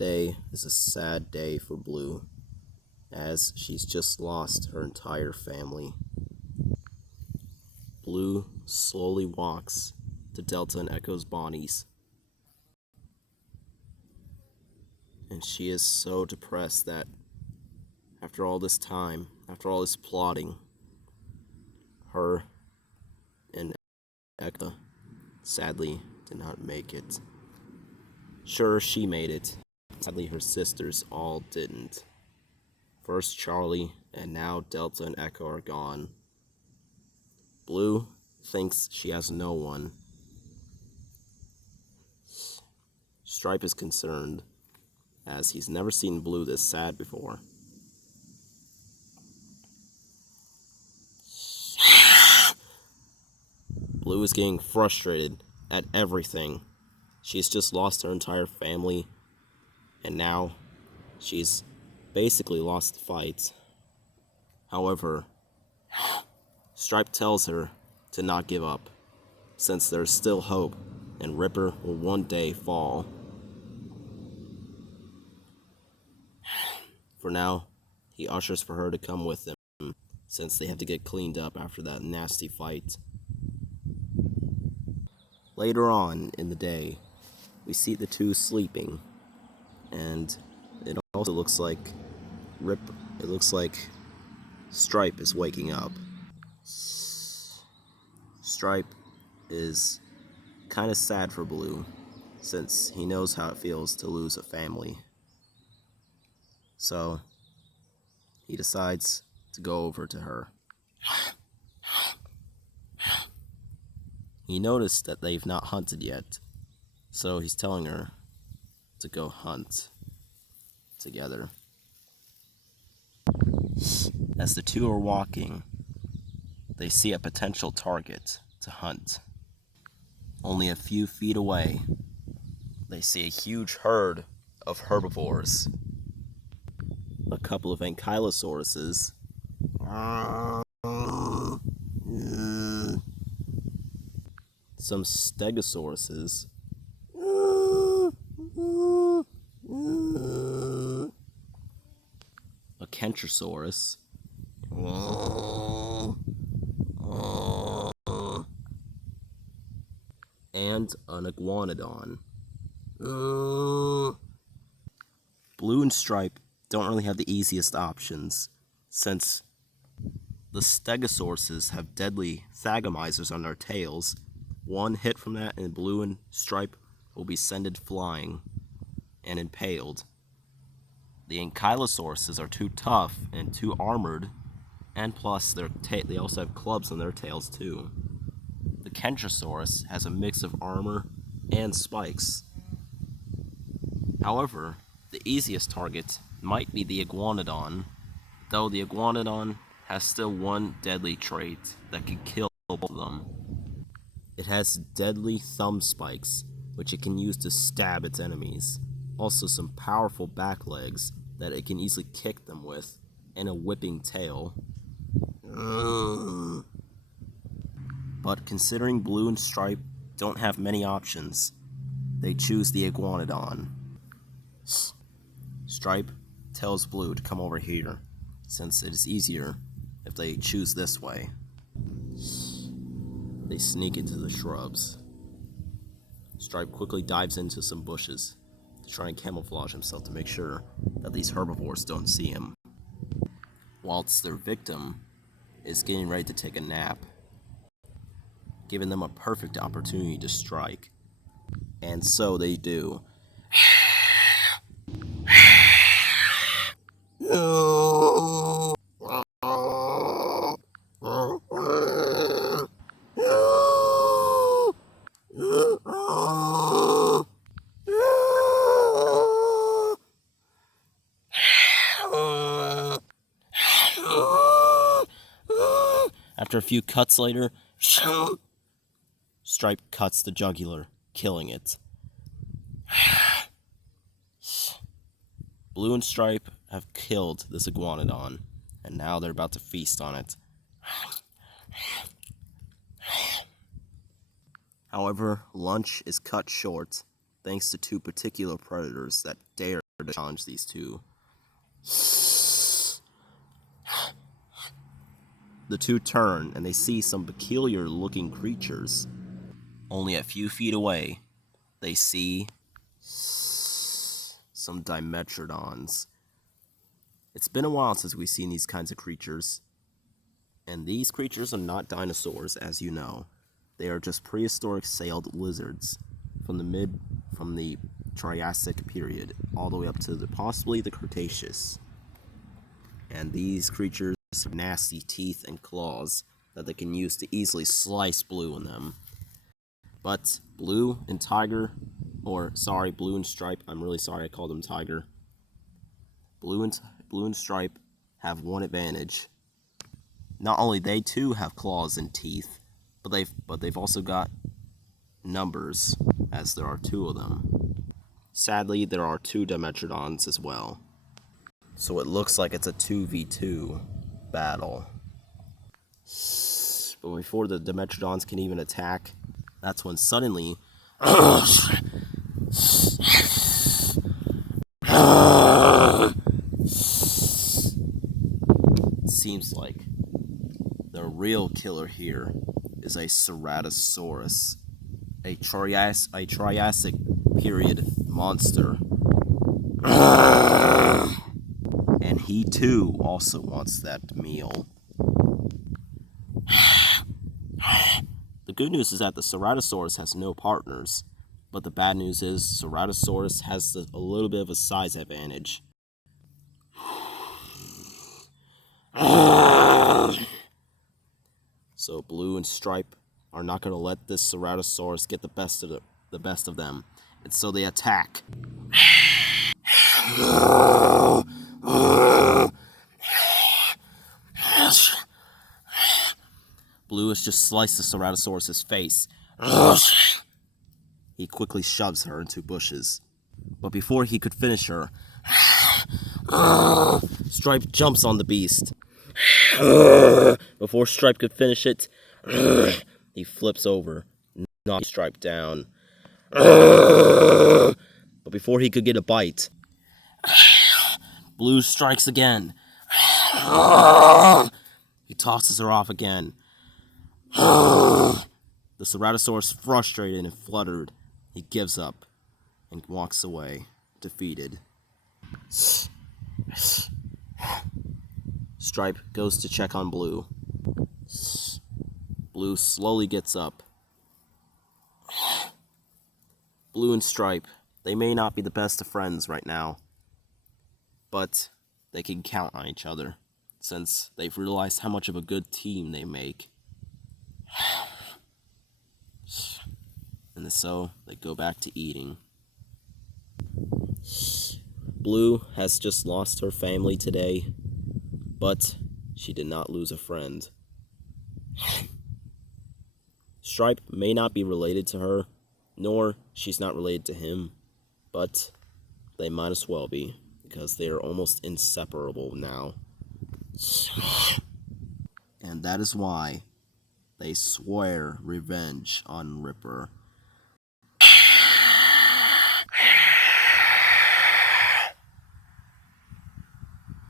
Today is a sad day for Blue, as she's just lost her entire family. Blue slowly walks to Delta and Echo's bodies, and she is so depressed that after all this time, after all this plotting, her and Echo sadly did not make it. Sure, she made it. Sadly, her sisters all didn't. First Charlie, and now Delta and Echo are gone. Blue thinks she has no one. Stripe is concerned, as he's never seen Blue this sad before. Blue is getting frustrated at everything. She's just lost her entire family, and now she's basically lost the fight. However, Stripe tells her to not give up, since there's still hope, and Ripper will one day fall. For now, he ushers for her to come with him, since they have to get cleaned up after that nasty fight. Later on in the day, we see the two sleeping, and it also looks like Stripe is waking up. Stripe is kind of sad for Blue, since he knows how it feels to lose a family. So, he decides to go over to her. He noticed that they've not hunted yet, so he's telling her to go hunt together. As the two are walking, they see a potential target to hunt. Only a few feet away, they see a huge herd of herbivores. A couple of ankylosauruses, some stegosauruses, a kentrosaurus, and an iguanodon. Blue and Stripe don't really have the easiest options, since the stegosauruses have deadly thagomizers on their tails. One hit from that and Blue and Stripe will be sended flying and impaled. The ankylosauruses are too tough and too armored, and plus they also have clubs on their tails too. The kentrosaurus has a mix of armor and spikes. However, the easiest target might be the iguanodon, though the iguanodon has still one deadly trait that can kill both of them. It has deadly thumb spikes, which it can use to stab its enemies. Also some powerful back legs that it can easily kick them with, and a whipping tail. But considering Blue and Stripe don't have many options, they choose the iguanodon. Stripe tells Blue to come over here, since it is easier if they choose this way. They sneak into the shrubs. Stripe quickly dives into some bushes to try and camouflage himself to make sure that these herbivores don't see him, whilst their victim is getting ready to take a nap, giving them a perfect opportunity to strike. And so they do. After a few cuts later, Stripe cuts the jugular, killing it. Blue and Stripe have killed this iguanodon, and now they're about to feast on it. However, lunch is cut short thanks to two particular predators that dare to challenge these two. The two turn, and they see some peculiar-looking creatures. Only a few feet away, they see some Dimetrodons. It's been a while since we've seen these kinds of creatures. And these creatures are not dinosaurs, as you know. They are just prehistoric sailed lizards from the Triassic period all the way up to possibly the Cretaceous. And these creatures have nasty teeth and claws that they can use to easily slice Blue in them. But Blue and Tiger, Blue and Stripe, I'm really sorry I called them Tiger. Blue and Stripe have one advantage. Not only they too have claws and teeth, but they've also got numbers, as there are two of them. Sadly, there are two Dimetrodons as well. So it looks like it's a 2v2 battle. But before the Dimetrodons can even attack, that's when suddenly it seems like the real killer here is a Ceratosaurus, a Triassic period monster. And he too also wants that meal. The good news is that the Ceratosaurus has no partners, but the bad news is Ceratosaurus has a little bit of a size advantage. So Blue and Stripe are not going to let this Ceratosaurus get the best of them, and so they attack. Blue has just sliced the Ceratosaurus' face. He quickly shoves her into bushes. But before he could finish her, Stripe jumps on the beast. Before Stripe could finish it, he flips over, knocking Stripe down. But before he could get a bite, Blue strikes again. He tosses her off again. The Ceratosaurus, frustrated and fluttered, he gives up and walks away, defeated. Stripe goes to check on Blue. Blue slowly gets up. Blue and Stripe, they may not be the best of friends right now, but they can count on each other, since they've realized how much of a good team they make. And so they go back to eating. Blue has just lost her family today, but she did not lose a friend. Stripe may not be related to her, nor she's not related to him, but they might as well be, because they are almost inseparable now. And that is why they swear revenge on Ripper.